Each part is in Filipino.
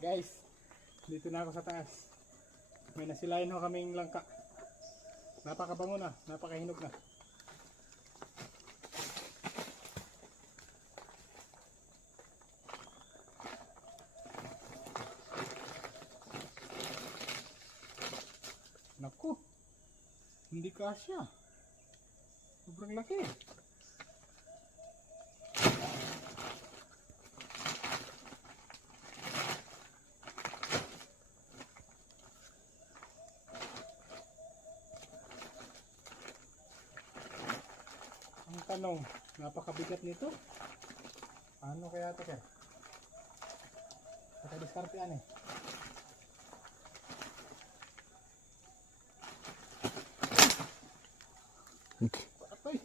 Guys, dito na ako sa taas. May nasilayan ho kaming langka. Napakabango na, napakahinog na. Naku, hindi kasya. Sobrang laki. Ang tanong, napakabigat nito. Ano kaya ito kaya? Nakadiskartean eh. Okay. Patay.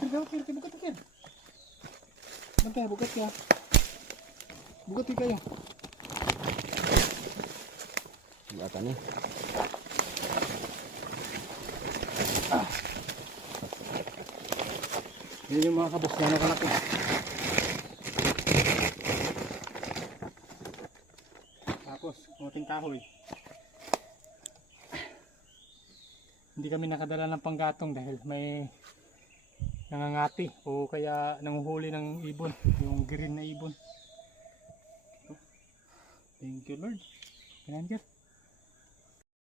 Bukat. Bantay, bukat ya. Bukat kayo. Bata nih. Yan yung mga kabos na nakalaki. Tapos, kunting kahoy. Hindi kami nakadala ng panggatong dahil may nangangati o kaya nanguhuli ng ibon, yung green na ibon. Thank you Lord. Ganyan